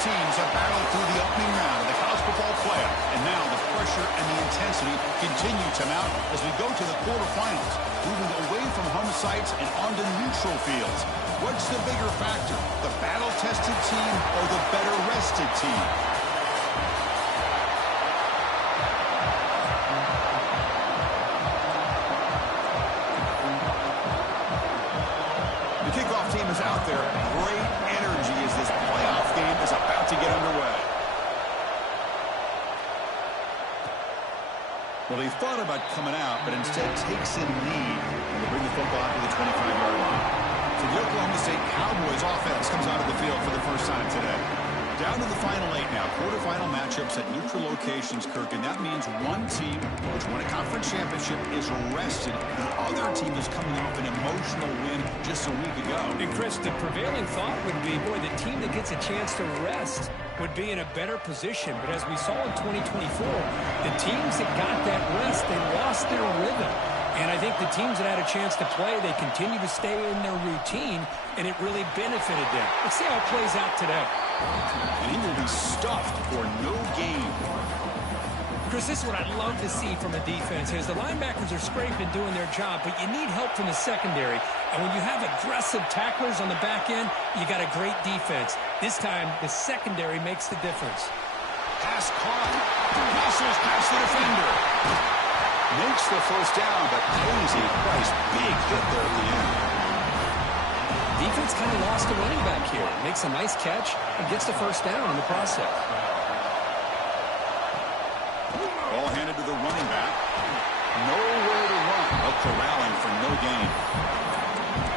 teams have battled through the opening round of the college football playoff, and now the pressure and the intensity continue to mount as we go to the quarterfinals, moving away from home sites and onto neutral fields. What's the bigger factor, the battle-tested team or the better-rested team? The kickoff team is out there. Great energy as this playoff game is about to get underway. Well, he thought about coming out, but instead takes in lead and will bring the football out to the 25-yard line. So the Oklahoma State Cowboys offense comes out of the field for the first time today. Down to the final 8 now. Quarterfinal matchups at neutral locations, Kirk, and that means one team which won a conference championship is rested. The other team is coming off an emotional win just a week ago. And Chris, the prevailing thought would be, boy, the team that gets a chance to rest would be in a better position. But as we saw in 2024, the teams that got that rest, they lost their rhythm. And I think the teams that had a chance to play, they continue to stay in their routine, and it really benefited them. Let's see how it plays out today. And he will be stuffed for no gain. Chris, this is what I'd love to see from a defense is the linebackers are scraping doing their job, but you need help from the secondary. And when you have aggressive tacklers on the back end, you got a great defense. This time, the secondary makes the difference. Pass caught. Muscles past the defender. Makes the first down, but pays a price. Big hit there at the end. Defense kind of lost a running back here. Makes a nice catch and gets the first down in the process. Ball handed to the running back. Nowhere to run. Up corralling for no gain.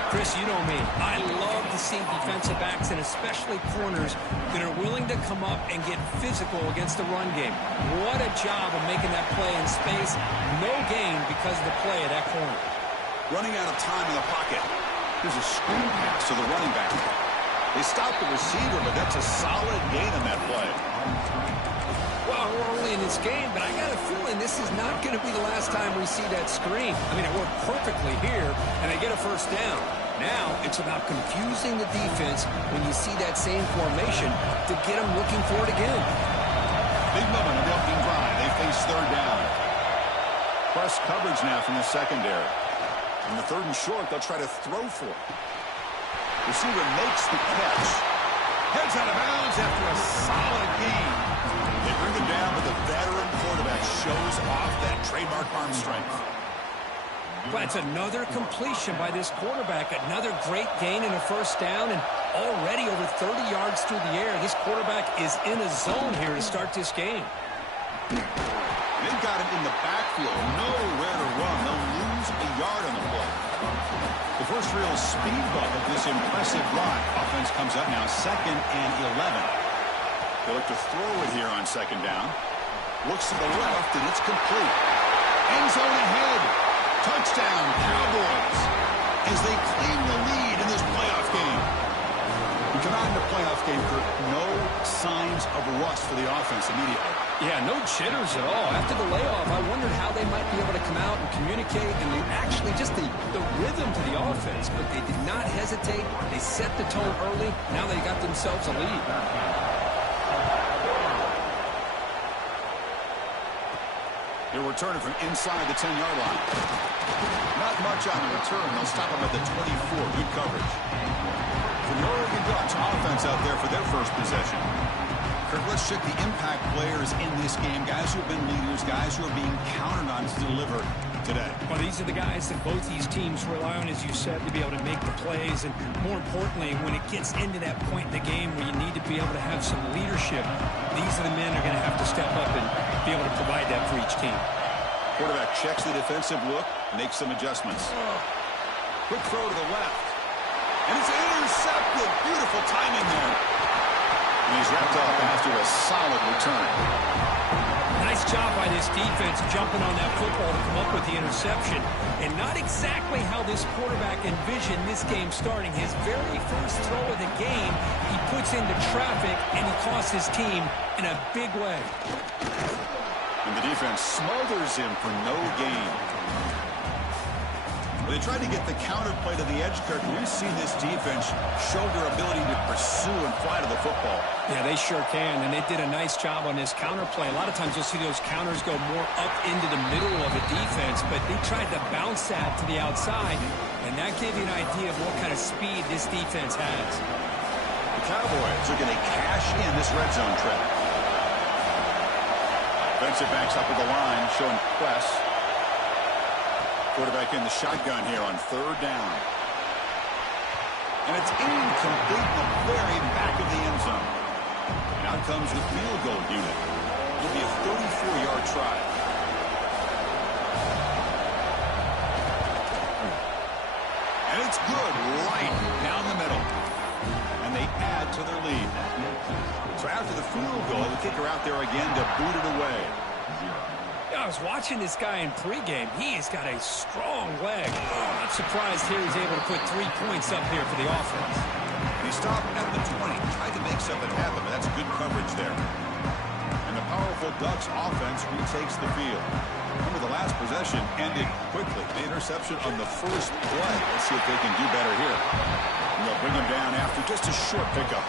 Chris, you know me. I love to see defensive backs and especially corners that are willing to come up and get physical against the run game. What a job of making that play in space. No gain because of the play of that corner. Running out of time in the pocket. Here's a screen pass to the running back. They stopped the receiver, but that's a solid gain on that play. Well, we're early in this game, but I got a feeling this is not going to be the last time we see that screen. I mean, it worked perfectly here, and they get a first down. Now it's about confusing the defense when you see that same formation to get them looking for it again. Big moment in the opening drive. They face third down. Plus coverage now from the secondary. On the third and short, they'll try to throw for it. Receiver makes the catch. Heads out of bounds after a solid gain. They bring him down, but the veteran quarterback shows off that trademark arm strength. Well, it's another completion by this quarterback. Another great gain and a first down, and already over 30 yards through the air. This quarterback is in a zone here to start this game. They've got him in the backfield. Nowhere to run. They'll lose a yard on the play. The first real speed bump of this impressive drive. Offense comes up now, 2nd and 11. They look to throw it here on 2nd down. Looks to the left, and it's complete. End zone ahead. Touchdown, Cowboys, as they claim the lead in this playoff game. We come out in the playoff game, Kirk, no signs of rust for the offense immediately. Yeah, no jitters at all. After the layoff, I wondered how they might be able to come out and communicate and actually just the rhythm to the offense. But they did not hesitate. They set the tone early. Now they got themselves a lead. They're returning from inside the 10-yard line. Not much on the return. They'll stop them at the 24. Good coverage. For the Oregon Ducks, offense out there for their first possession. Kirk, let's check the impact players in this game. Guys who have been leaders, guys who are being counted on to deliver today. Well, these are the guys that both these teams rely on, as you said, to be able to make the plays. And more importantly, when it gets into that point in the game where you need to be able to have some leadership, these are the men that are going to have to step up and be able to provide that for each team. Quarterback checks the defensive look, makes some adjustments. Quick throw to the left. And it's intercepted. Beautiful timing there. And he's wrapped up after a solid return. Nice job by this defense jumping on that football to come up with the interception. And not exactly how this quarterback envisioned this game starting. His very first throw of the game, he puts into traffic, and he costs his team in a big way. And the defense smothers him for no gain. They tried to get the counter play to the edge, Kirk. We've seen this defense show their ability to pursue and fly to the football. Yeah, they sure can, and they did a nice job on this counter play. A lot of times you'll see those counters go more up into the middle of a defense, but they tried to bounce that to the outside, and that gave you an idea of what kind of speed this defense has. The Cowboys are going to cash in this red zone trap. Defensive backs up at the line, showing press. Quarterback in the shotgun here on third down. And it's incomplete in the very back of the end zone. And out comes the field goal unit. It'll be a 34-yard try. And it's good right down the middle. And they add to their lead. So after the field goal, the kicker out there again to boot it away. I was watching this guy in pregame. He's got a strong leg. Not surprised here he's able to put 3 points up here for the offense. And he stopped at the 20. Tried to make something happen, but that's good coverage there. And the powerful Ducks offense retakes the field. Remember, the last possession ended quickly. The interception on the first play. Let's see if they can do better here. And they'll bring him down after just a short pickup.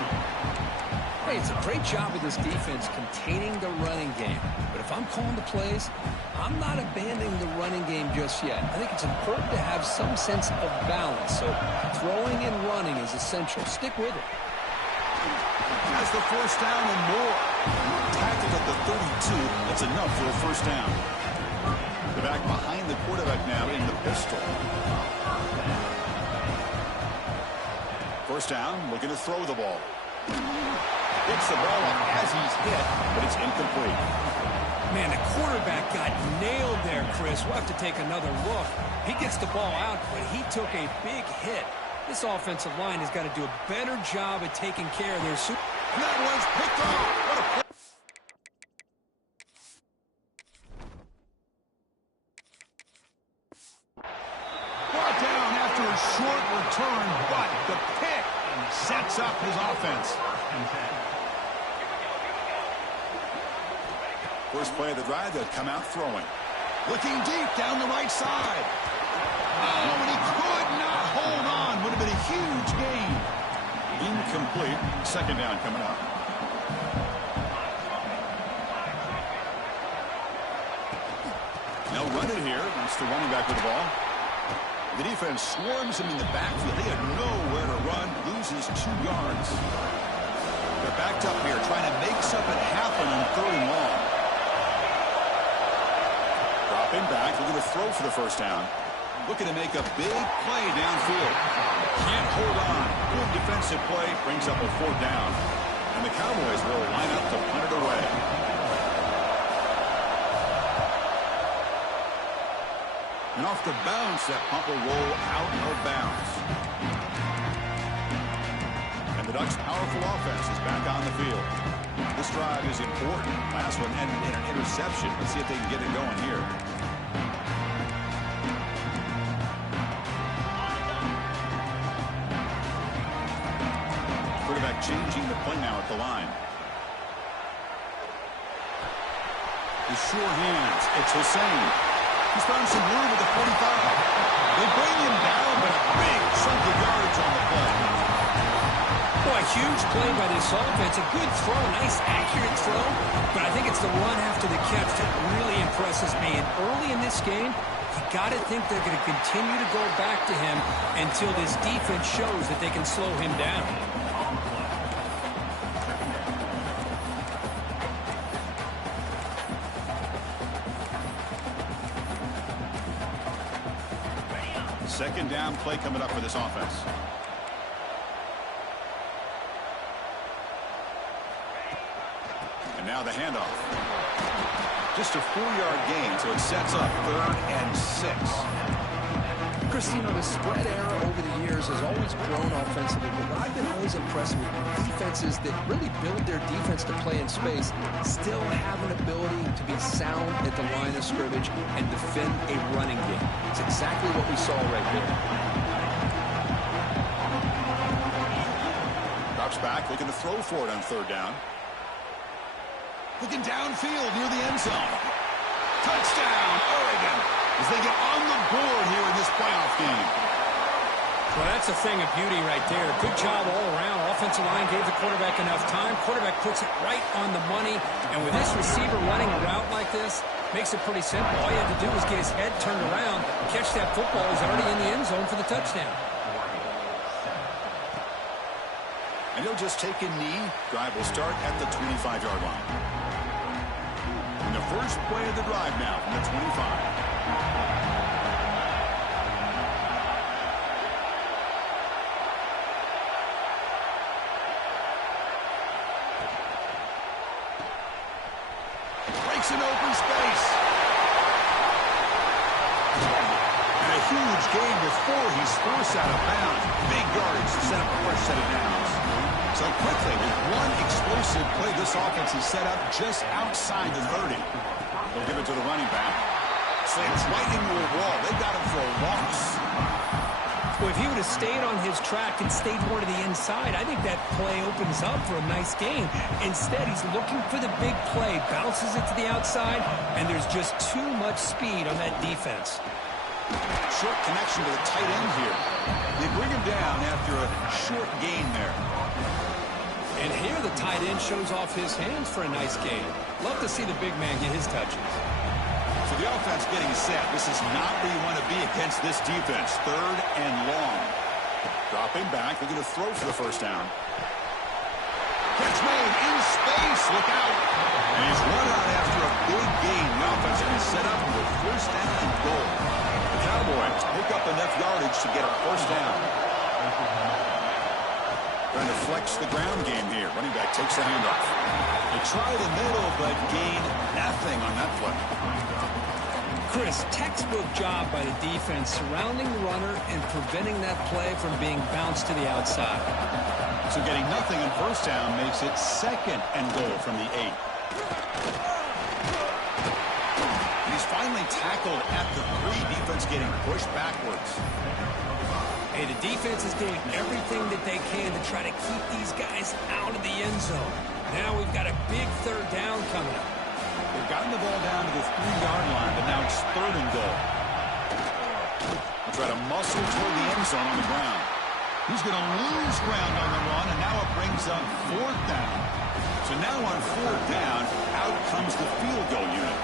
Hey, it's a great job of this defense containing the running game. But if I'm calling the plays, I'm not abandoning the running game just yet. I think it's important to have some sense of balance. So throwing and running is essential. Stick with it. That's the first down and more. Tackled at the 32. That's enough for a first down. The back behind the quarterback now in the pistol. First down, looking to throw the ball. Gets the ball up as he's hit, but it's incomplete. Man, the quarterback got nailed there, Chris. We'll have to take another look. He gets the ball out, but he took a big hit. This offensive line has got to do a better job at taking care of their super. That one's picked off. What a play. Brought down after a short return, but the pick sets up his offense. First play of the drive, they'll come out throwing. Looking deep down the right side. Oh, and he could not hold on. Would have been a huge gain. Incomplete. Second down coming up. They'll run it here. That's the running back with the ball. The defense swarms him in the backfield. They had nowhere to run. Loses 2 yards. They're backed up here trying to make something happen on third and long. Dropping back, looking to throw for the first down. Looking to make a big play downfield. Can't hold on. Good defensive play. Brings up a 4th down. And the Cowboys will line up to punt it away. And off the bounce, that pump will roll out of bounds. And the Ducks' powerful offense is back on the field. This drive is important. Last one ended in an interception. Let's see if they can get it going here. Quarterback changing the play now at the line. The sure hands. It's Hussein. He's found some room at the 45. They bring him down, but a big chunk of yards on the play. Boy, huge play by this offense. A good throw, nice accurate throw. But I think it's the run after the catch that really impresses me. And early in this game, you got to think they're going to continue to go back to him until this defense shows that they can slow him down. Second down play coming up for this offense. And now the handoff. Just a 4-yard gain, so it sets up 3rd and 6. Christine, the spread era over the years has always grown offensively, but I've been always impressed with defenses that really build their defense to play in space, still have an ability to be sound at the line of scrimmage and defend a running game. It's exactly what we saw right there. Drops back, looking to throw for it on 3rd down. Looking downfield near the end zone. Touchdown, Oregon. as they get on the board here in this playoff game. Well, that's a thing of beauty right there. Good job all around. Offensive line gave the quarterback enough time. Quarterback puts it right on the money. And with this receiver running a route like this, makes it pretty simple. All you have to do is get his head turned around, catch that football. He's already in the end zone for the touchdown. And he'll just take a knee. Drive will start at the 25-yard line. And the first play of the drive now from the 25. An open space. And a huge gain before he's forced out of bounds. Big yardage to set up a fresh set of downs. So quickly, with one explosive play, this offense is set up just outside the 30. They'll give it to the running back. Slams right into a wall. They've got him for a loss. Well, if he would have stayed on his track and stayed more to the inside, I think that play opens up for a nice game. Instead, he's looking for the big play, bounces it to the outside, and there's just too much speed on that defense. Short connection to the tight end here. They bring him down after a short gain there. And here the tight end shows off his hands for a nice gain. Love to see the big man get his touches. So the offense getting set. This is not where you want to be against this defense. Third and long. Dropping back. They're going to throw for the first down. Catch made in space. Look out. And he's run out after a big gain. The offense is going to set up with first down and goal. The Cowboys pick up enough yardage to get a first down. Trying to flex the ground game here. Running back takes the handoff. They try the middle, but gain nothing on that play. Chris, textbook job by the defense surrounding the runner and preventing that play from being bounced to the outside. So getting nothing on first down makes it second and goal from the 8. He's finally tackled at the 3. Defense getting pushed backwards. Hey, the defense is doing everything that they can to try to keep these guys out of the end zone. Now we've got a big third down coming up. They've gotten the ball down to the 3-yard line, but now it's third and goal. They'll try to muscle toward the end zone on the ground. He's going to lose ground on the run, and now it brings up fourth down. So now on fourth down, out comes the field goal unit.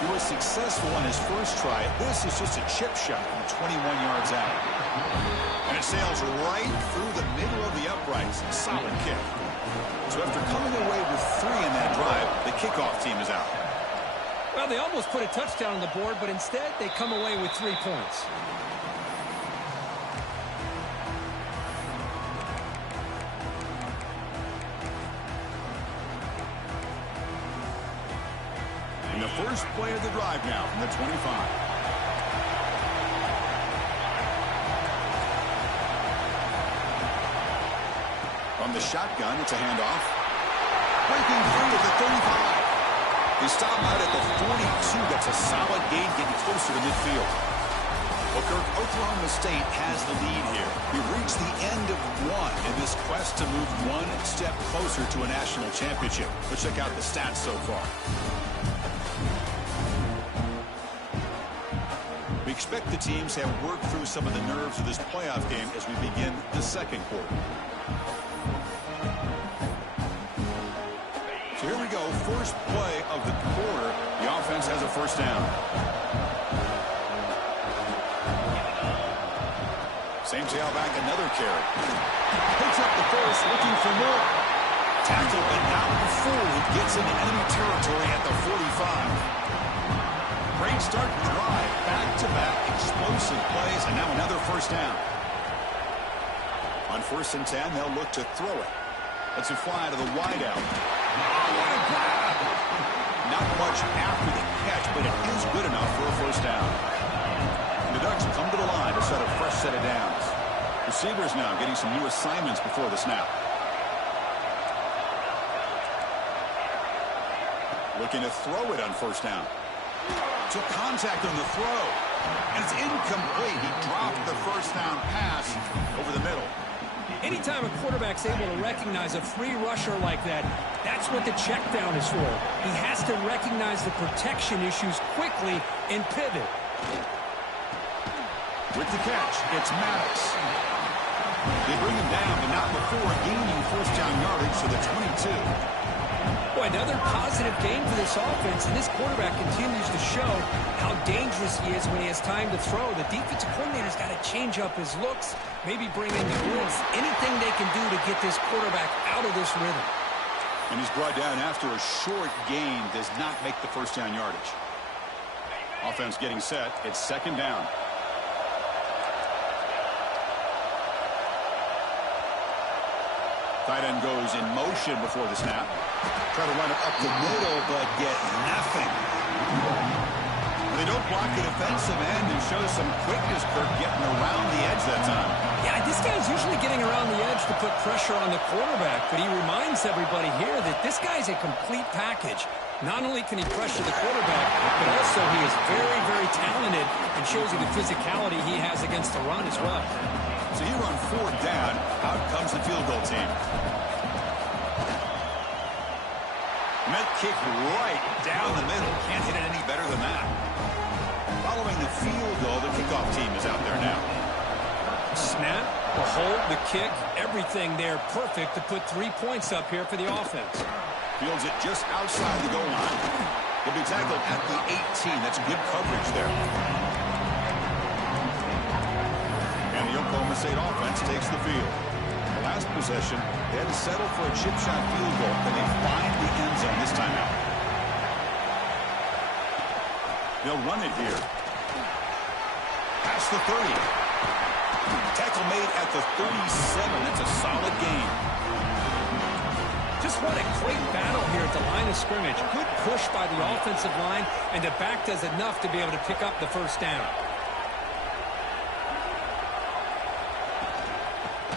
He was successful on his first try. This is just a chip shot from 21 yards out. And it sails right through the middle of the uprights. Solid kick. So after coming away with 3 in that drive, the kickoff team is out. Well, they almost put a touchdown on the board, but instead they come away with 3 points. And the first play of the drive now from the 25. From the shotgun, it's a handoff. Breaking free at the 35. They stop out at the 42. That's a solid gain, getting closer to midfield. Well, Kirk, Oklahoma State has the lead here. We reached the end of one in this quest to move one step closer to a national championship. Let's check out the stats so far. We expect the teams have worked through some of the nerves of this playoff game as we begin the second quarter. So here we go, first play of the quarter. The offense has a first down. Same tailback, another carry. Picks up the first, looking for more. Tackled, but not before he gets into enemy territory at the 45. Great start to drive, back-to-back explosive plays, and now another first down. On 1st and 10, they'll look to throw it. Let's it fly to the wideout. Oh, what a grab! Not much after the catch, but it is good enough for a first down. And the Ducks come to the line to set a fresh set of downs. Receivers now getting some new assignments before the snap. Looking to throw it on first down. Took contact on the throw. And it's incomplete. He dropped the first down pass over the middle. Anytime a quarterback's able to recognize a free rusher like that, that's what the check down is for. He has to recognize the protection issues quickly and pivot. With the catch, it's Maddox. They bring him down, but not before gaining first down yardage to the 22. Boy, another positive game for this offense, and this quarterback continues to show how dangerous he is when he has time to throw. The defensive coordinator's got to change up his looks, maybe bring in the blitz, anything they can do to get this quarterback out of this rhythm. And he's brought down after a short gain, does not make the first down yardage. Offense getting set. It's second down. Tight end goes in motion before the snap. Try to run it up the middle, but get nothing. They don't block the defensive end and show some quickness, Kirk, getting around the edge that time. Yeah, this guy's usually getting around the edge to put pressure on the quarterback, but he reminds everybody here that this guy's a complete package. Not only can he pressure the quarterback, but also he is very, very talented and shows you the physicality he has against the run as well. So you run fourth down. Out comes the field goal team. Met kick right down the middle. Can't hit it any better than that. Following the field goal, the kickoff team is out there now. Snap, the hold, the kick, everything there perfect to put 3 points up here for the offense. Fields it just outside the goal line. He'll be tackled at the 18. That's good coverage there. And the Oklahoma State offense takes the field. The last possession, they had to settle for a chip shot field goal, but they find the end zone this time out. They'll run it here. Past the 30. Tackle made at the 37. That's a solid gain. Just what a great battle here at the line of scrimmage. Good push by the offensive line, and the back does enough to be able to pick up the first down.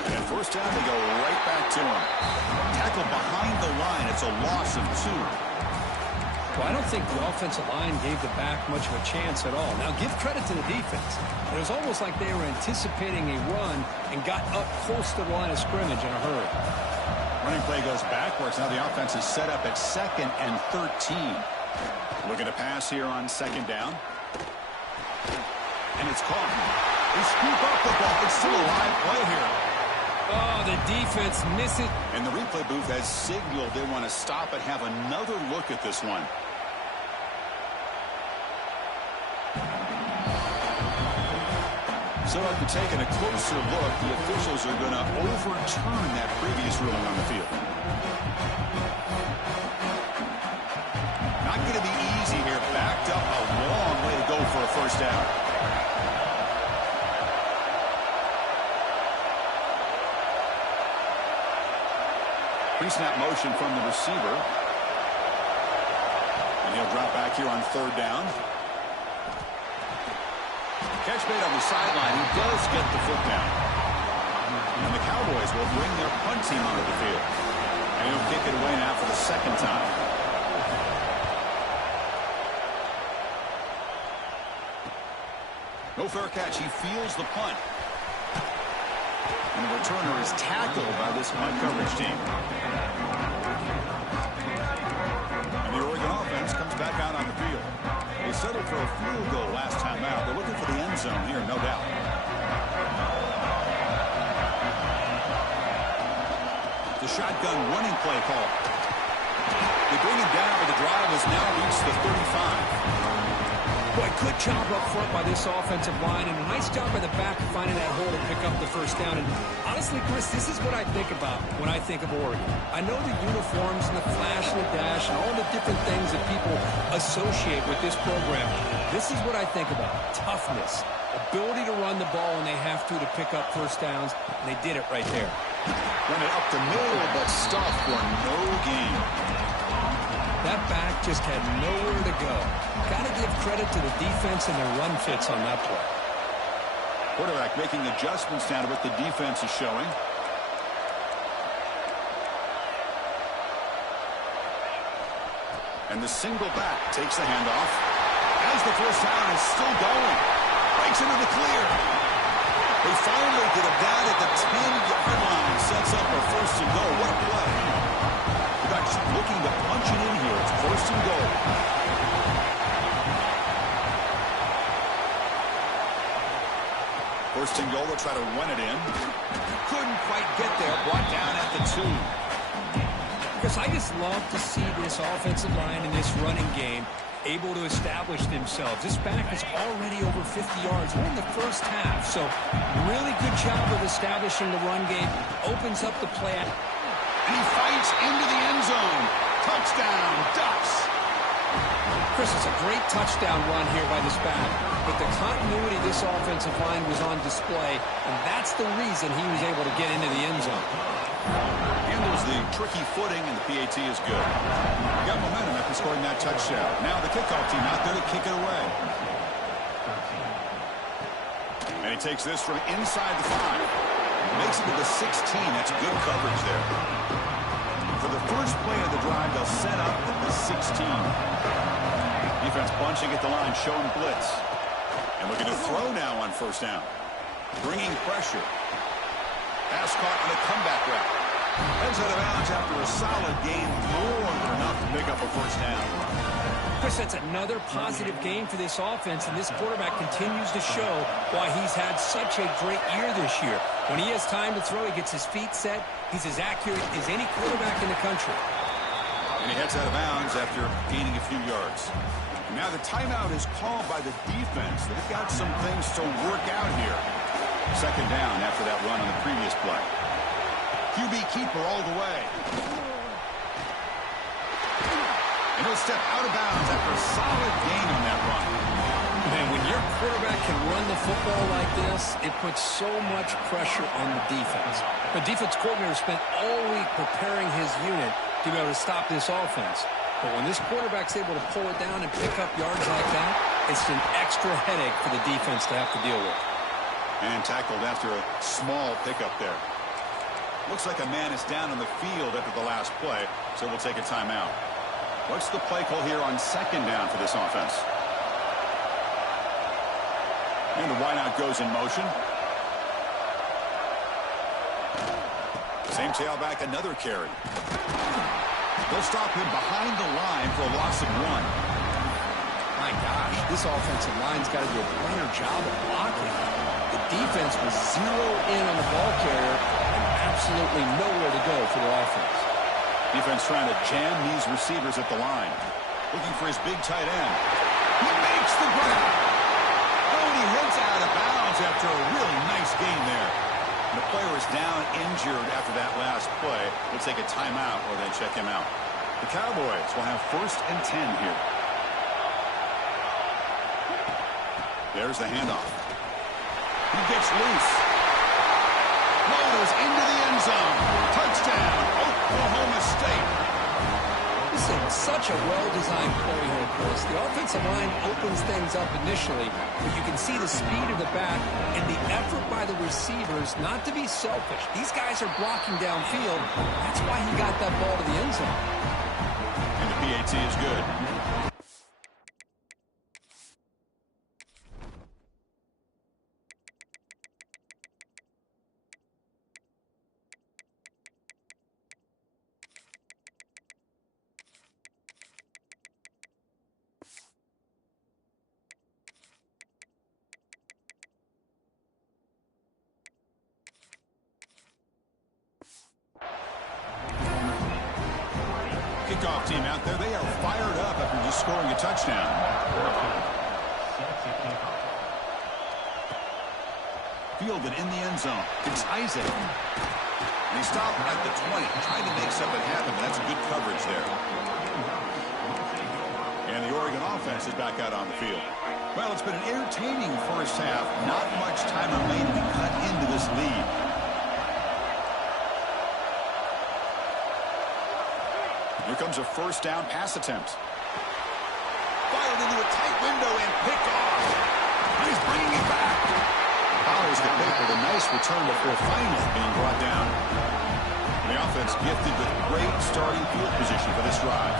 And first down, they go right back to him. Tackle behind the line. It's a loss of 2. Well, I don't think the offensive line gave the back much of a chance at all. Now, give credit to the defense. It was almost like they were anticipating a run and got up close to the line of scrimmage in a hurry. Running play goes backwards. Now the offense is set up at 2nd and 13. Looking to pass here on 2nd down. And it's caught. They scoop up the ball. It's still a live play here. Oh, the defense misses. And the replay booth has signaled they want to stop and have another look at this one. So after taking a closer look, the officials are going to overturn that previous ruling on the field. Not going to be easy here. Backed up a long way to go for a first down. Pre-snap motion from the receiver. And he'll drop back here on 3rd down. Catch made on the sideline. He does get the foot down. And the Cowboys will bring their punt team onto the field. And he'll kick it away now for the 2nd time. No fair catch. He feels the punt. And the returner is tackled by this punt coverage team. And the Oregon offense comes back out on the field. They settled for a field goal last time out. They're looking for the end zone here, no doubt. The shotgun running play call. They bring him down, but the drive has now reached the 35. Boy, good job up front by this offensive line, and a nice job by the back of finding that hole to pick up the first down. And honestly, Chris, this is what I think about when I think of Oregon. I know the uniforms and the flash and the dash and all the different things that people associate with this program. This is what I think about. Toughness, ability to run the ball when they have to pick up first downs, and they did it right there. Run it up the middle, but stopped for no gain. That back just had nowhere to go. Got to give credit to the defense and their run fits on that play. Quarterback making adjustments now to what the defense is showing. And the single back takes the handoff. As the first down is still going. Breaks into the clear. They finally get him down at the 10-yard line. Sets up a 1st and goal. What a play. The Ducks looking to punch it in here. It's 1st and goal. First and goal, they'll try to run it in. Couldn't quite get there. Brought down at the 2. Chris, I just love to see this offensive line in this running game able to establish themselves. This back is already over 50 yards. We're in the first half, so really good job of establishing the run game. Opens up the play. And he fights into the end zone. Touchdown, Ducks. Chris, it's a great touchdown run here by this back, but the continuity of this offensive line was on display, and that's the reason he was able to get into the end zone. Handles the tricky footing, and the PAT is good. Got momentum after scoring that touchdown. Now the kickoff team out there to kick it away. And he takes this from inside the 5. Makes it to the 16. That's good coverage there. For the first play of the drive, they'll set up at the 16. Defense bunching at the line, showing blitz. And looking to throw now on first down. Bringing pressure. Pass caught on a comeback route. Heads out of bounds after a solid game. More than enough to pick up a first down. Chris, that's another positive game for this offense, and this quarterback continues to show why he's had such a great year this year. When he has time to throw, he gets his feet set. He's as accurate as any quarterback in the country. And he heads out of bounds after gaining a few yards. And now the timeout is called by the defense. They've got some things to work out here. Second down after that run on the previous play. QB keeper all the way. And he'll step out of bounds after a solid gain on that run. Man, when your quarterback can run the football like this, it puts so much pressure on the defense. The defense coordinator spent all week preparing his unit to be able to stop this offense. But when this quarterback's able to pull it down and pick up yards like that, it's an extra headache for the defense to have to deal with. And tackled after a small pickup there. Looks like a man is down on the field after the last play, so we'll take a timeout. What's the play call here on second down for this offense? And the wideout goes in motion. Same tailback, another carry. They'll stop him behind the line for a loss of 1. My gosh, this offensive line's got to do a better job of blocking. The defense was zeroed in on the ball carrier and absolutely nowhere to go for the offense. Defense trying to jam these receivers at the line. Looking for his big tight end. He makes the grab. Oh, and he heads out of bounds after a really nice gain there. And the player is down injured after that last play. We'll take a timeout or they check him out. The Cowboys will have first and 10 here. There's the handoff. He gets loose. Motors into the end zone. Touchdown, Oklahoma State. This is such a well-designed play here, Chris. The offensive line opens things up initially, but you can see the speed of the back and the effort by the receivers not to be selfish. These guys are blocking downfield. That's why he got that ball to the end zone. And the PAT is good. Kickoff team out there, they are fired up after just scoring a touchdown. Fielded in the end zone. It's Isaac. And he stopped at the 20, trying to make something happen, but that's good coverage there. And the Oregon offense is back out on the field. Well, it's been an entertaining first half. Not much time remaining to cut into this lead. Here comes a first down pass attempt. Fired into a tight window and picked off. He's bringing it back. Powers the pick with a nice return before finally being brought down. And the offense gifted with great starting field position for this drive.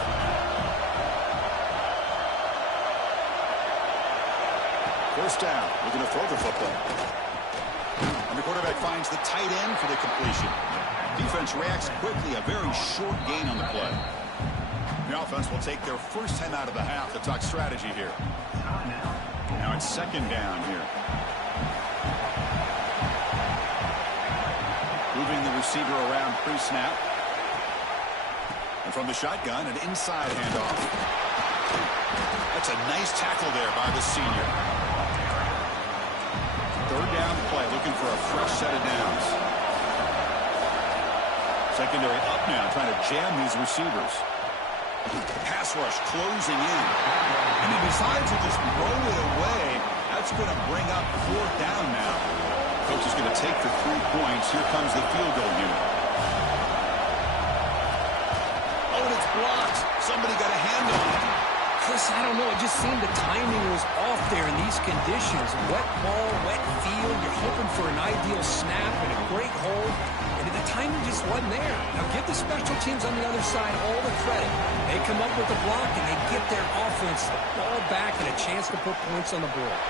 First down, looking to throw the football. And the quarterback finds the tight end for the completion. Defense reacts quickly, a very short gain on the play. The offense will take their first time out of the half to talk strategy here. Now it's second down here. receiver around pre-snap. And from the shotgun, an inside handoff. That's a nice tackle there by the senior. Third down play, looking for a fresh set of downs. Secondary up now, trying to jam these receivers. Pass rush closing in. And he decides to just throw it away. That's going to bring up fourth down now. Coach is going to take the 3 points. Here comes the field goal unit. Oh, and it's blocked. Somebody got a hand on it. Chris, I don't know. It just seemed the timing was off there in these conditions. Wet ball, wet field. You're hoping for an ideal snap and a great hold. And the timing just wasn't there. Now give the special teams on the other side all the credit. They come up with the block and they get their offense the ball back and a chance to put points on the board.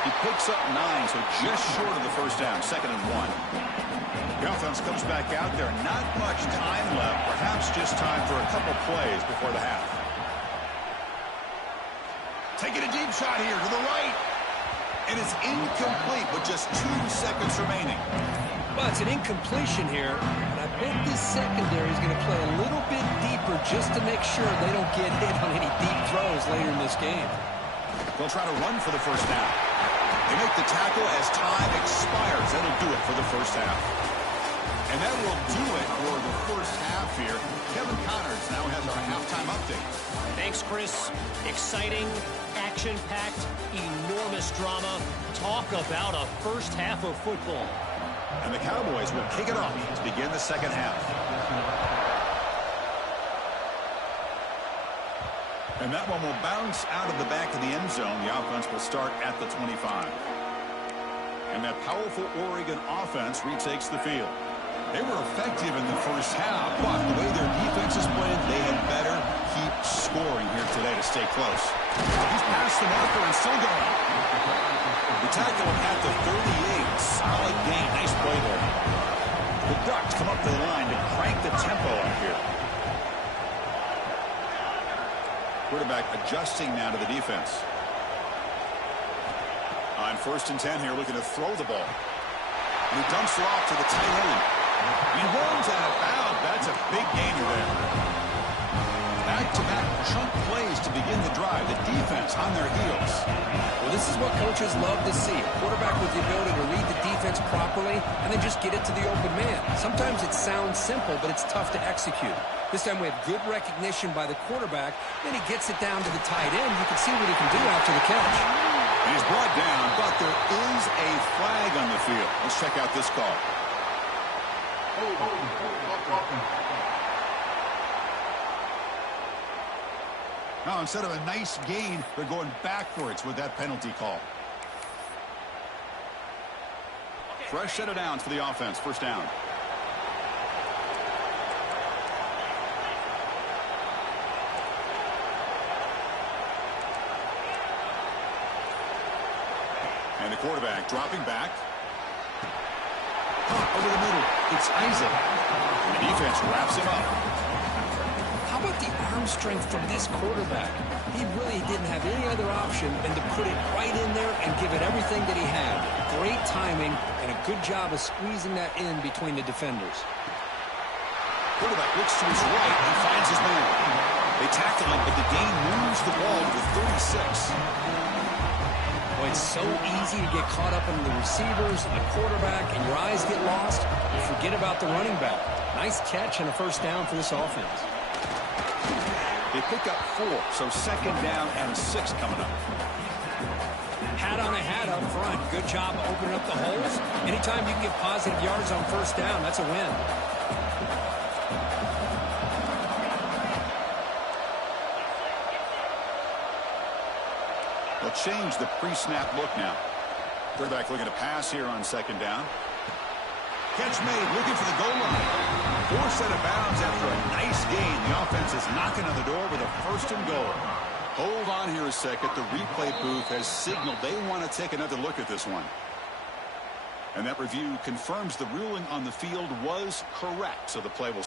He picks up 9, so just short of the first down, 2nd and 1. The offense comes back out there. Not much time left. Perhaps just time for a couple plays before the half. Taking a deep shot here to the right. And it's incomplete with just 2 seconds remaining. Well, it's an incompletion here. And I bet this secondary is going to play a little bit deeper just to make sure they don't get hit on any deep throws later in this game. They'll try to run for the first down. They make the tackle as time expires. That'll do it for the first half. And that will do it for the first half here. Kevin Connors now has our halftime update. Thanks, Chris. Exciting, action-packed, enormous drama. Talk about a first half of football. And the Cowboys will kick it off to begin the second half. And that one will bounce out of the back of the end zone. The offense will start at the 25. And that powerful Oregon offense retakes the field. They were effective in the first half, but the way their defense is playing, they had better keep scoring here today to stay close. He's past the marker and still going. The tackle at the 38. Solid gain. Nice play there. The Ducks come up to the line to crank the tempo up here. Quarterback adjusting now to the defense. On 1st and 10 here, looking to throw the ball. And he dumps it off to the tight end. He runs out of bounds. That's a big gainer there. Back-to-back chunk plays to begin the drive. The defense on their heels. Well, this is what coaches love to see. A quarterback with the ability to read the defense properly and then just get it to the open man. Sometimes it sounds simple, but it's tough to execute. This time we have good recognition by the quarterback. Then he gets it down to the tight end. You can see what he can do after the catch. He's brought down, but there is a flag on the field. Let's check out this call. Now, instead of a nice gain, they're going backwards with that penalty call. Fresh set of downs for the offense. First down. And the quarterback dropping back. Over the middle. It's Isaac. And the defense wraps him up. How about the arm strength from this quarterback? He really didn't have any other option than to put it right in there and give it everything that he had. Great timing and a good job of squeezing that in between the defenders. Quarterback looks to his right and finds his man. They tackle him, but the gain moves the ball to the 36. Boy, it's so easy to get caught up in the receivers and the quarterback, and your eyes get lost. You forget about the running back. Nice catch and a first down for this offense. They pick up 4, so second down and 6 coming up. Hat on a hat up front. Good job of opening up the holes. Anytime you can get positive yards on first down, that's a win. They'll change the pre-snap look now. Quarterback looking to pass here on second down. Catch made, looking for the goal line. 4 set of bounds after a nice gain. The offense is knocking on the door with a first and goal. Hold on here a second. The replay booth has signaled they want to take another look at this one. And that review confirms the ruling on the field was correct. So the play will...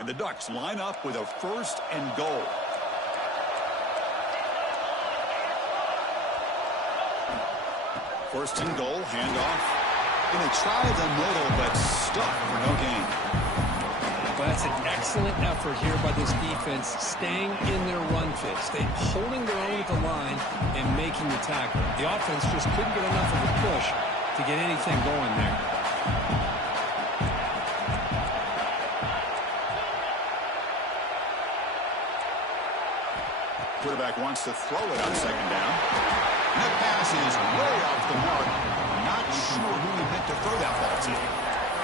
And the Ducks line up with a 1st and goal. First and goal, handoff. Going to try the middle, but stuck for no gain. Well, that's an excellent effort here by this defense, staying in their run fit, holding their own at the line and making the tackle. The offense just couldn't get enough of a push to get anything going there. Quarterback wants to throw it on 2nd down. And that pass is way off the mark. Not sure who he meant to throw that ball to.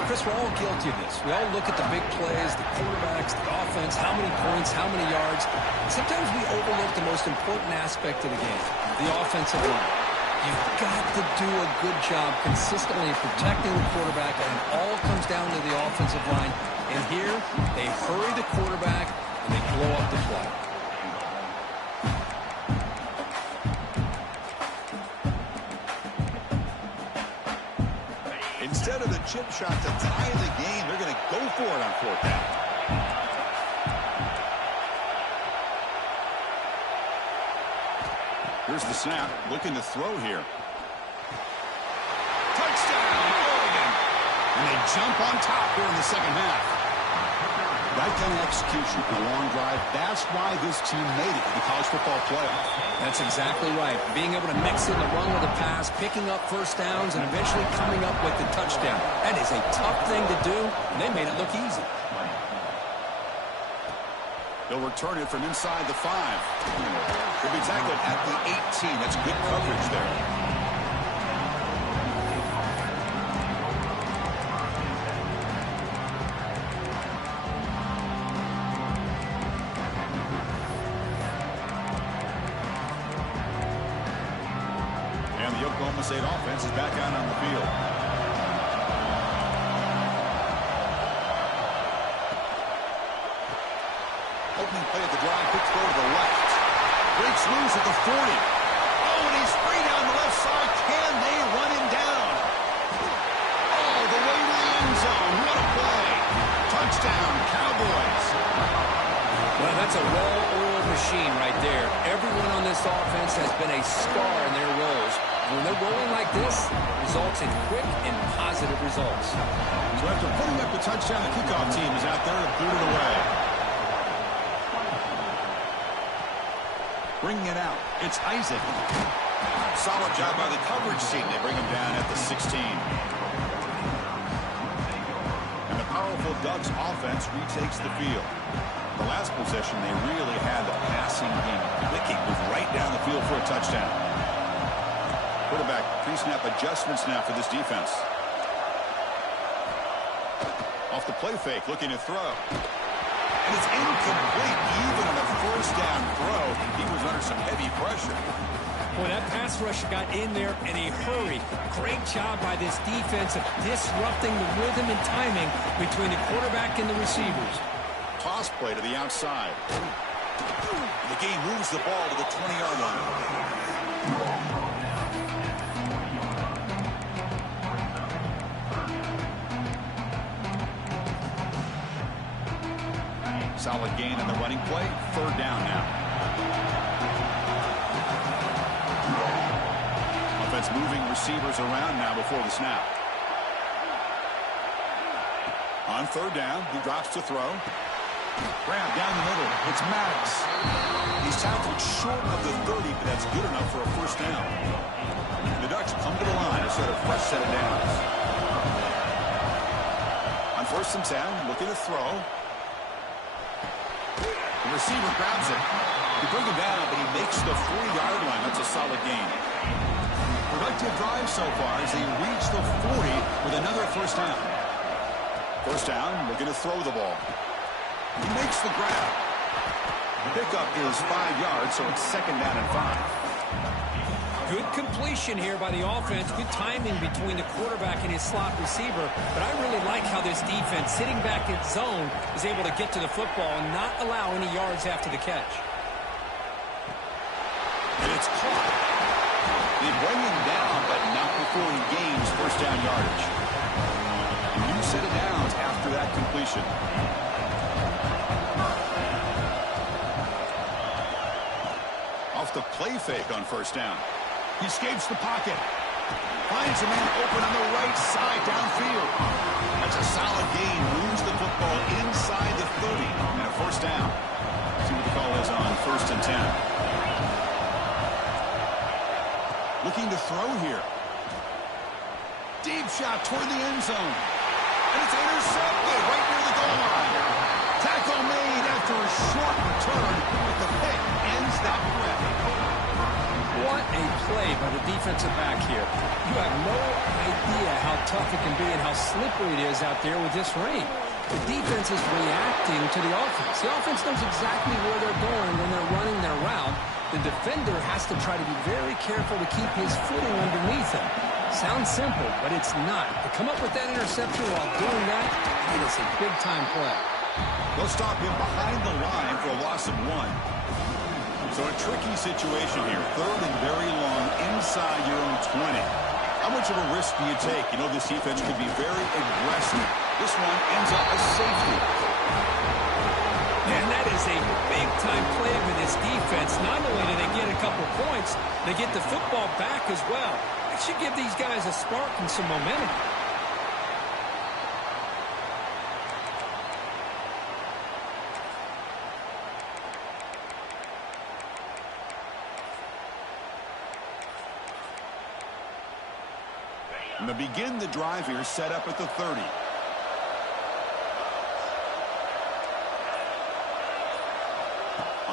Chris, we're all guilty of this. We all look at the big plays, the quarterbacks, the offense, how many points, how many yards. Sometimes we overlook the most important aspect of the game, the offensive line. You've got to do a good job consistently protecting the quarterback, and it all comes down to the offensive line. And here, they hurry the quarterback, and they blow up the play. Instead of the chip shot to tie the game, they're going to go for it on 4th down. Here's the snap, looking to throw here. Touchdown, Oregon! And they jump on top here in the 2nd half. That kind of execution for a long drive, that's why this team made it to the college football playoff. That's exactly right. Being able to mix in the run with the pass, picking up 1st downs, and eventually coming up with the touchdown. That is a tough thing to do, and they made it look easy. They'll return it from inside the 5. They'll be tackled at the 18. That's good coverage there. Oklahoma State offense is back out on the field. Opening play at the drive, quick throw to the left. Breaks loose at the 40. Oh, and he's free down the left side. Can they run him down? All the way to the end zone. What a play. Touchdown, Cowboys. Well, that's a well-oiled machine right there. Everyone on this offense has been a star in their roles. When they're rolling like this, results in quick and positive results. So after putting up the touchdown, the kickoff team is out there to boot it away. Bringing it out, it's Isaac. Solid job by the coverage team. They bring him down at the 16. And the powerful Ducks offense retakes the field. The last possession, they really had the passing game clicking, was right down the field for a touchdown. Quarterback pre-snap adjustments now for this defense. Off the play fake, looking to throw. And it's incomplete. Even on a 1st down throw, he was under some heavy pressure. Boy, that pass rush got in there in a hurry. Great job by this defense of disrupting the rhythm and timing between the quarterback and the receivers. Toss play to the outside. The game moves the ball to the 20-yard line. Solid gain on the running play. 3rd down now. Offense moving receivers around now before the snap. On 3rd down, he drops to throw. Grab down the middle. It's Maddox. He's tackled short of the 30, but that's good enough for a 1st down. The Ducks come to the line to set a fresh set of downs. On 1st and 10, looking to throw. The receiver grabs it. He brings him down, but he makes the 40-yard line. That's a solid gain. Productive drive so far as they reach the 40 with another 1st down. 1st down, looking to throw the ball. He makes the grab. The pickup is 5 yards, so it's 2nd down and 5. Good completion here by the offense. Good timing between the quarterback and his slot receiver. But I really like how this defense, sitting back in zone, is able to get to the football and not allow any yards after the catch. And it's caught. They bring him down, but not before he gains 1st down yardage. A new set of downs after that completion. the play fake on first down. He escapes the pocket. Finds a man open on the right side downfield. That's a solid gain. Moves the football inside the 30 and a first down. See what the call is on first and 10. Looking to throw here. Deep shot toward the end zone. And it's intercepted right near the goal line. Tackle made after a short return, but the pick ends that play. What a play by the defensive back here. You have no idea how tough it can be and how slippery it is out there with this rain. The defense is reacting to the offense. The offense knows exactly where they're going when they're running their route. The defender has to try to be very careful to keep his footing underneath him. Sounds simple, but it's not. To come up with that interception while doing that, it is a big-time play. They'll stop him behind the line for a loss of 1. So a tricky situation here. Third and very long inside your own 20. How much of a risk do you take? You know this defense could be very aggressive. This one ends up a safety. And that is a big-time play for this defense. Not only do they get a couple points, they get the football back as well. It should give these guys a spark and some momentum. And they begin the drive here, set up at the 30.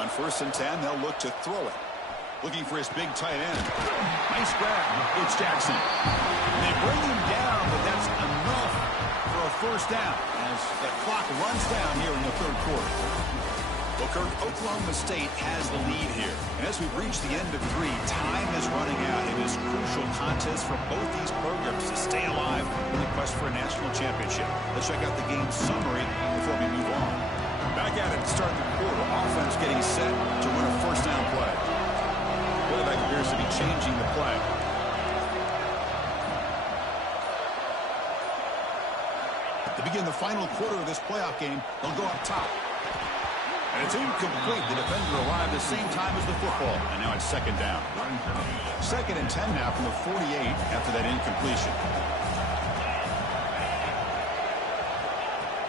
On first and 10, they'll look to throw it. Looking for his big tight end. Nice grab. It's Jackson. They bring him down, but that's enough for a first down as the clock runs down here in the third quarter. Well, Kirk, Oklahoma State has the lead here. And as we've reached the end of 3, time is running out in this crucial contest for both these programs to stay alive in the quest for a national championship. Let's check out the game summary before we move on. Back at it to start the quarter. Offense getting set to run a first down play. Quarterback appears to be changing the play. To begin the final quarter of this playoff game, they'll go up top. And it's incomplete. The defender arrived the same time as the football. And now it's second down. Second and 10 now from the 48 after that incompletion.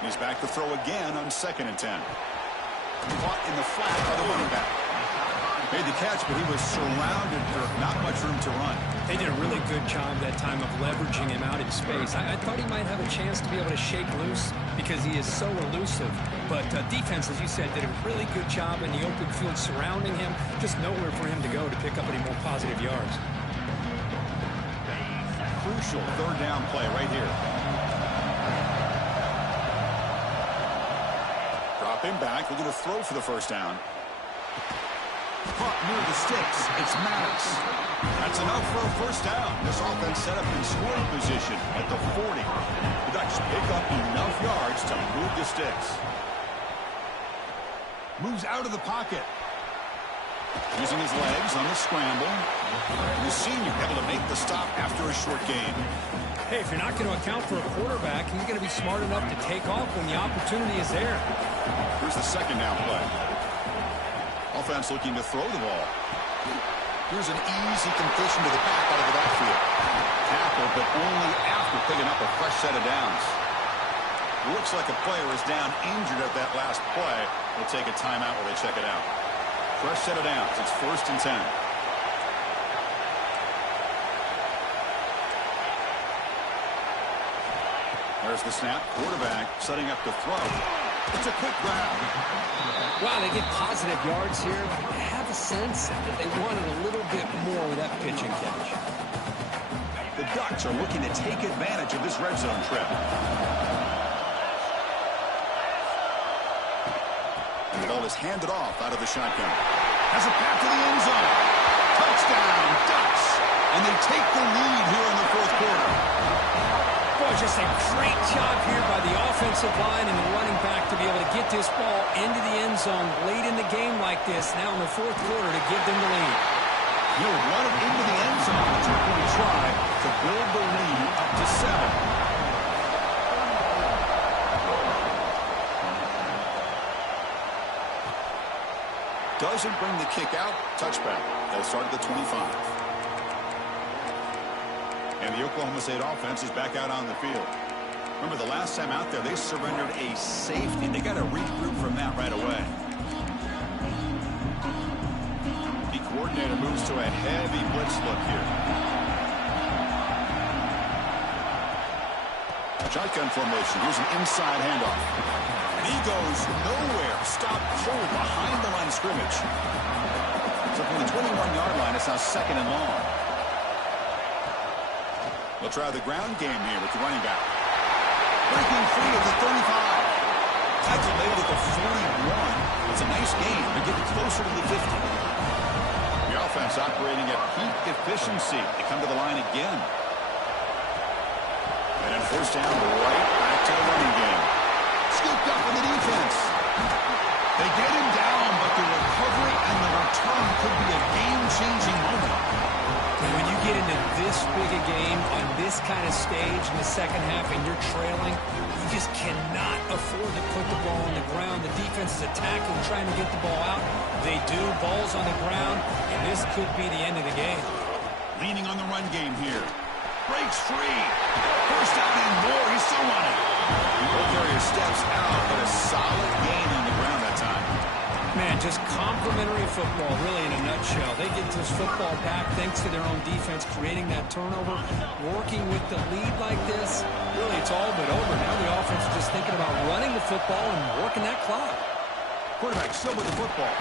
He's back to throw again on second and 10. Caught in the flat by the running back. Made the catch, but he was surrounded for not much room to run. They did a really good job that time of leveraging him out in space. I thought he might have a chance to be able to shake loose because he is so elusive. But defense, as you said, did a really good job in the open field surrounding him. Just nowhere for him to go to pick up any more positive yards. Crucial third down play right here. Drop him back. Looking to throw for the first down. Caught near the sticks. It's Maddox. That's enough for a first down. This offense set up in scoring position at the 40. The Ducks pick up enough yards to move the sticks. Moves out of the pocket. Using his legs on the scramble. The senior able to make the stop after a short gain. Hey, if you're not going to account for a quarterback, he's going to be smart enough to take off when the opportunity is there. Here's the second down play. Offense looking to throw the ball. Here's an easy completion to the back out of the backfield. Tackle, but only after picking up a fresh set of downs. Looks like a player is down injured at that last play. They'll take a timeout while they check it out. Fresh set of downs. It's first and 10. There's the snap. Quarterback setting up to throw. It's a quick grab. Wow, they get positive yards here. I have a sense that they wanted a little bit more with that pitch and catch. The Ducks are looking to take advantage of this red zone trip. And the ball is handed off out of the shotgun. Has a pass to the end zone. Touchdown, Ducks. And they take the lead here in the fourth quarter. Boy, just a great job here by the offensive line and the running back to be able to get this ball into the end zone late in the game like this, now in the fourth quarter, to give them the lead. He'll run it into the end zone. They're going to try to build the lead up to 7. Doesn't bring the kick out. Touchback. They'll start at the 25. And the Oklahoma State offense is back out on the field. Remember, the last time out there, they surrendered a safety. They got to regroup from that right away. The coordinator moves to a heavy blitz look here. Shotgun formation. Here's an inside handoff. And he goes nowhere. Stop cold behind the line of scrimmage. So from the 21-yard line, it's now second and long. They'll try the ground game here with the running back. Breaking free at the 35. Tackle made at the 41. It's a nice gain. They're getting closer to the 50. The offense operating at peak efficiency. They come to the line again. And then first down, right back to the running game. Scooped up in the defense. They get him down, but the recovery and the return could be a game-changing moment. When you get into this big a game on this kind of stage in the second half and you're trailing, you just cannot afford to put the ball on the ground. The defense is attacking, trying to get the ball out. They do. Ball's on the ground, and this could be the end of the game. Leaning on the run game here. Breaks free. First down and more. He's still on it. The old area steps out, but a solid gain on the ground that time. Man, just complimentary football, really, in a nutshell. They get this football back thanks to their own defense, creating that turnover, working with the lead like this. Really, it's all but over. Now the offense is just thinking about running the football and working that clock. Quarterback still with the football.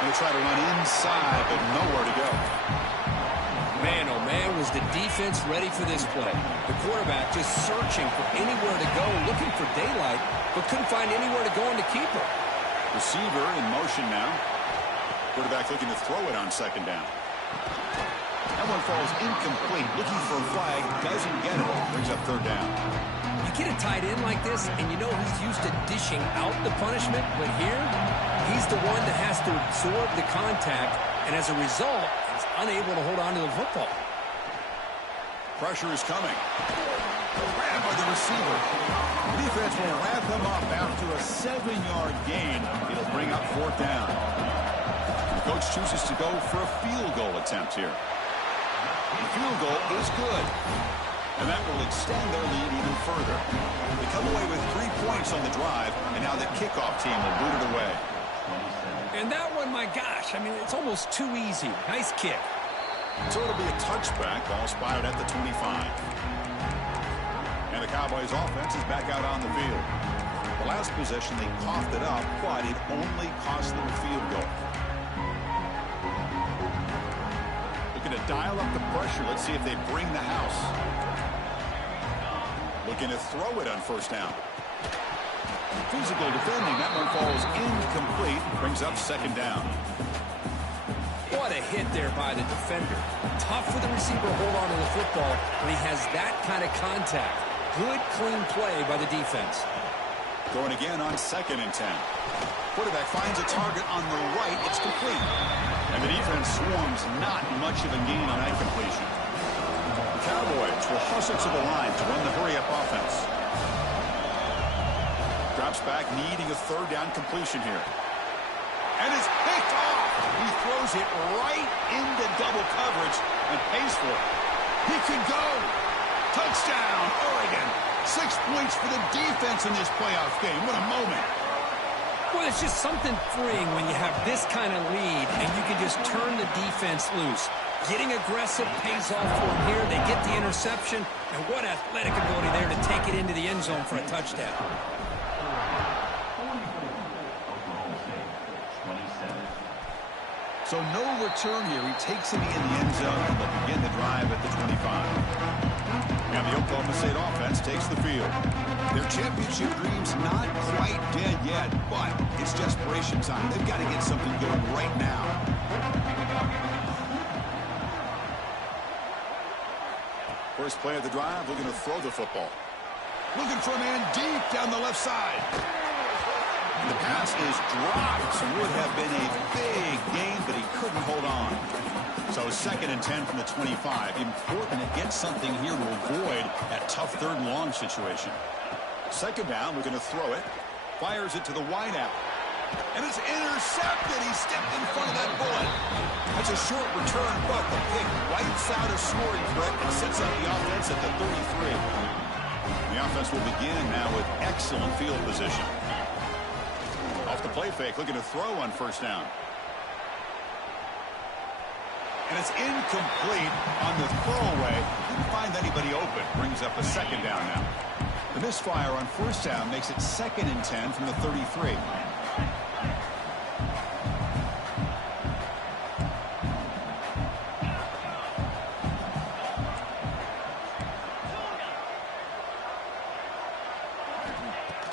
They try to run inside, but nowhere to go. Man, oh man, was the defense ready for this play. The quarterback just searching for anywhere to go, looking for daylight, but couldn't find anywhere to go in the keeper. Receiver in motion now. Quarterback looking to throw it on second down. That one falls incomplete. Looking for a flag. Doesn't get it. Brings up third down. You get a tight end like this, and you know he's used to dishing out the punishment, but here, he's the one that has to absorb the contact, and as a result, he's unable to hold on to the football. Pressure is coming. Grab by the receiver. The defense will wrap him up after a 7-yard gain. It'll bring up fourth down. The coach chooses to go for a field goal attempt here. The field goal is good. And that will extend their lead even further. They come away with 3 points on the drive, and now the kickoff team will boot it away. And that one, my gosh, I mean, it's almost too easy. Nice kick. So it'll be a touchback, ball spotted at the 25. And the Cowboys offense is back out on the field. The last possession, they coughed it up, but it only cost them a field goal. Looking to dial up the pressure. Let's see if they bring the house. Looking to throw it on first down. Physical defending. That one falls incomplete. Brings up second down. What a hit there by the defender. Tough for the receiver to hold on to the football when he has that kind of contact. Good, clean play by the defense. Going again on 2nd and 10. Quarterback finds a target on the right. It's complete. And the defense swarms. Not much of a gain on that completion. The Cowboys will hustle to the line to run the hurry-up offense. Drops back, needing a third down completion here. And it's picked off. He throws it right into double coverage and pays for it. He can go. Touchdown, Oregon. 6 points for the defense in this playoff game. What a moment. Well, it's just something freeing when you have this kind of lead and you can just turn the defense loose. Getting aggressive pays off for them here. They get the interception, and what athletic ability there to take it into the end zone for a touchdown. So no return here. He takes it in the end zone, and they'll begin the drive at the 25. And the Oklahoma State offense takes the field. Their championship dreams not quite dead yet, but it's desperation time. They've got to get something going right now. First play of the drive, looking to throw the football. Looking for a man deep down the left side. The pass is dropped. Would have been a big gain, but he couldn't hold on. So 2nd and 10 from the 25. Important to get something here to avoid that tough third and long situation. Second down, we're going to throw it. Fires it to the wideout. And it's intercepted. He stepped in front of that bullet. That's a short return, but the pick wipes out a scoring threat and sets up the offense at the 33. The offense will begin now with excellent field position. Off the play fake, looking to throw on first down. And it's incomplete on the throwaway. Didn't find anybody open. Brings up a second down now. The misfire on first down makes it 2nd and 10 from the 33.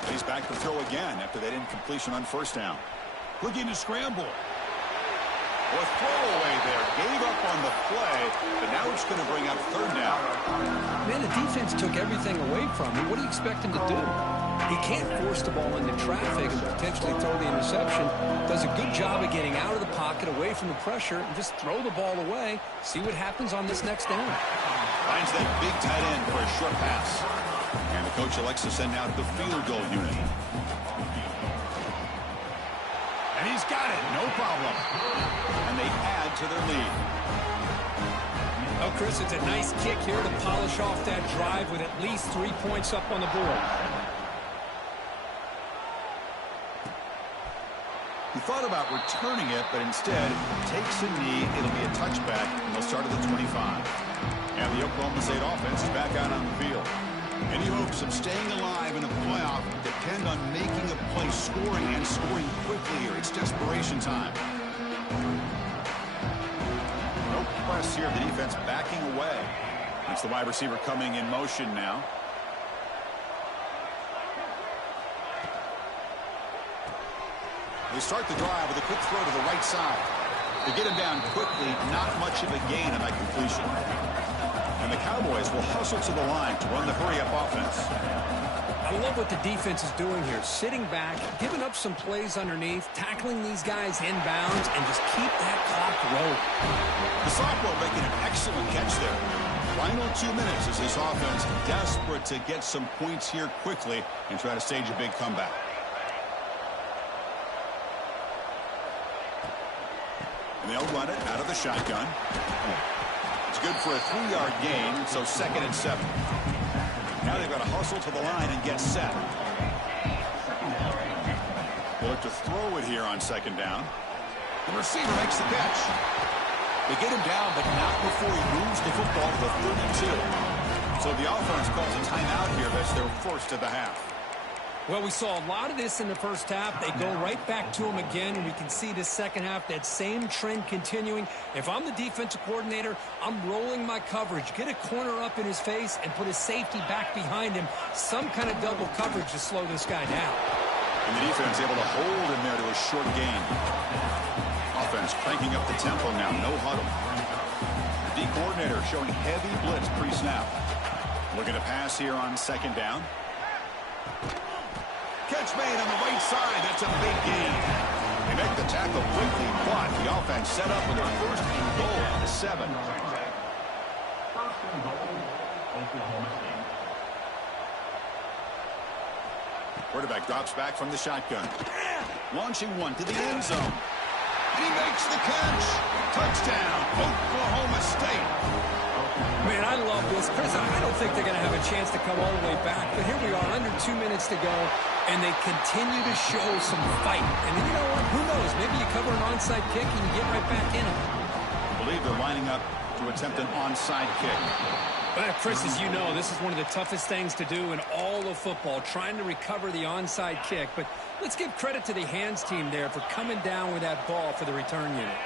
He's back to throw again after that incompletion on first down. Looking to scramble. Or throwaway there. Gave up on the play, but now it's going to bring up 3rd down. Man, the defense took everything away from him. What do you expect him to do? He can't force the ball into traffic and potentially throw the interception. Does a good job of getting out of the pocket, away from the pressure, and just throw the ball away. See what happens on this next down. Finds that big tight end for a short pass. And the coach elects to send out the field goal unit. And he's got it. No problem. And they add to their lead. Oh, Chris, it's a nice kick here to polish off that drive with at least 3 points up on the board. He thought about returning it, but instead takes a knee. It'll be a touchback, and they'll start at the 25. And the Oklahoma State offense is back out on the field. Any hopes of staying alive in a playoff depend on making a play, scoring, and scoring quickly here. It's desperation time. No press here. The defense backing away. It's the wide receiver coming in motion now. They start the drive with a quick throw to the right side. They get him down quickly. Not much of a gain on that completion. And the Cowboys will hustle to the line to run the hurry-up offense. I love what the defense is doing here. Sitting back, giving up some plays underneath, tackling these guys inbounds, and just keep that clock rolling. The sophomore making an excellent catch there. Final 2 minutes as this offense desperate to get some points here quickly and try to stage a big comeback. And they'll run it out of the shotgun. It's good for a 3-yard gain, so 2nd and 7. Now they've got to hustle to the line and get set. They'll look to throw it here on 2nd down. The receiver makes the catch. They get him down, but not before he moves the football to the 32. So the offense calls a timeout here. That's their first of the half. Well, we saw a lot of this in the first half. They go right back to him again, and we can see this second half, that same trend continuing. If I'm the defensive coordinator, I'm rolling my coverage. Get a corner up in his face and put a safety back behind him. Some kind of double coverage to slow this guy down. And the defense able to hold him there to a short gain. Offense cranking up the tempo now. No huddle. The D coordinator showing heavy blitz pre-snap. Looking to pass here on 2nd down. Catch made on the right side. That's a big gain. They make the tackle quickly, but the offense set up with a 1st and goal on the 7. Quarterback drops back from the shotgun. Launching one to the end zone. And he makes the catch. Touchdown, Oklahoma State. Man, I love this. Chris, I don't think they're going to have a chance to come all the way back, but here we are, under 2 minutes to go, and they continue to show some fight. And you know what? Who knows? Maybe you cover an onside kick and you get right back in it. I believe they're lining up to attempt an onside kick. But Chris, as you know, this is one of the toughest things to do in all of football, trying to recover the onside kick. But let's give credit to the hands team there for coming down with that ball for the return unit.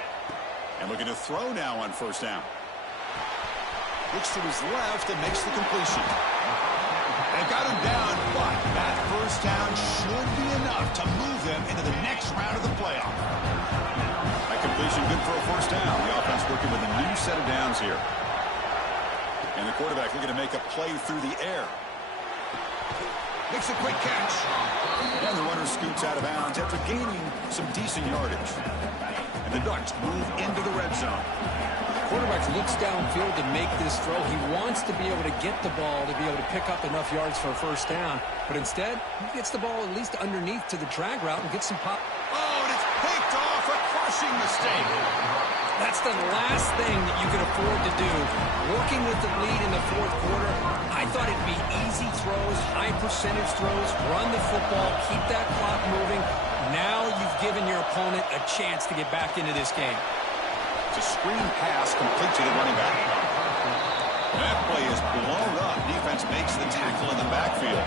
And looking to throw now on 1st down. Looks to his left and makes the completion. And got him down, but that 1st down should be enough to move them into the next round of the playoff. That completion good for a 1st down. The offense working with a new set of downs here. And the quarterback looking to make a play through the air. Makes a quick catch. And the runner scoots out of bounds after gaining some decent yardage. And the Ducks move into the red zone. Quarterback looks downfield to make this throw. He wants to be able to get the ball to be able to pick up enough yards for a 1st down. But instead, he gets the ball at least underneath to the drag route and gets some pop. Oh, crushing mistake. That's the last thing that you can afford to do. Working with the lead in the fourth quarter, I thought it'd be easy throws, high percentage throws, run the football, keep that clock moving. Now you've given your opponent a chance to get back into this game. It's a screen pass complete to the running back. That play is blown up. Defense makes the tackle in the backfield.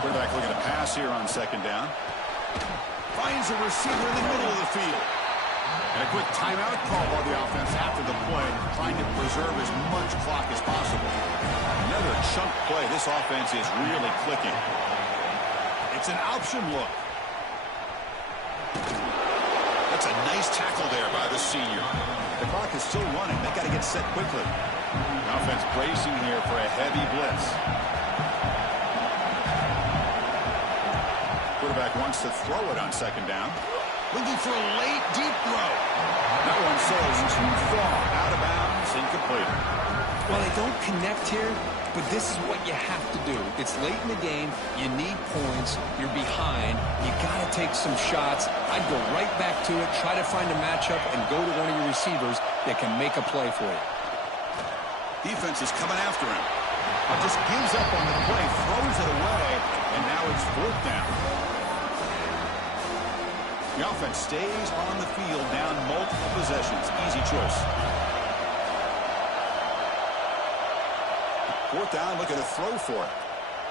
Quarterback looking to pass here on second down. Finds a receiver in the middle of the field. And a quick timeout call by the offense after the play, trying to preserve as much clock as possible. Another chunk play. This offense is really clicking. It's an option look. That's a nice tackle there by the senior. The clock is still running. They got to get set quickly. The offense bracing here for a heavy blitz. Quarterback wants to throw it on second down. Looking for a late, deep throw. That one sails too far. Out of bounds, incomplete. Well, they don't connect here, but this is what you have to do. It's late in the game. You need points. You're behind. You got to take some shots. I'd go right back to it, try to find a matchup, and go to one of your receivers that can make a play for you. Defense is coming after him. Just gives up on the play, throws it away, and now it's fourth down. The offense stays on the field, down multiple possessions. Easy choice. Fourth down, looking to throw for it.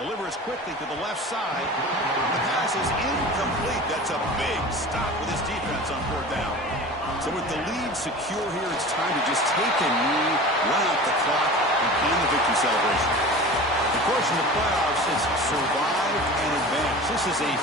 Delivers quickly to the left side. The pass is incomplete. That's a big stop with his defense on fourth down. So with the lead secure here, it's time to just take a knee, run out the clock, and plan the victory celebration. Of course, in the playoffs, it's survive and advance. This is a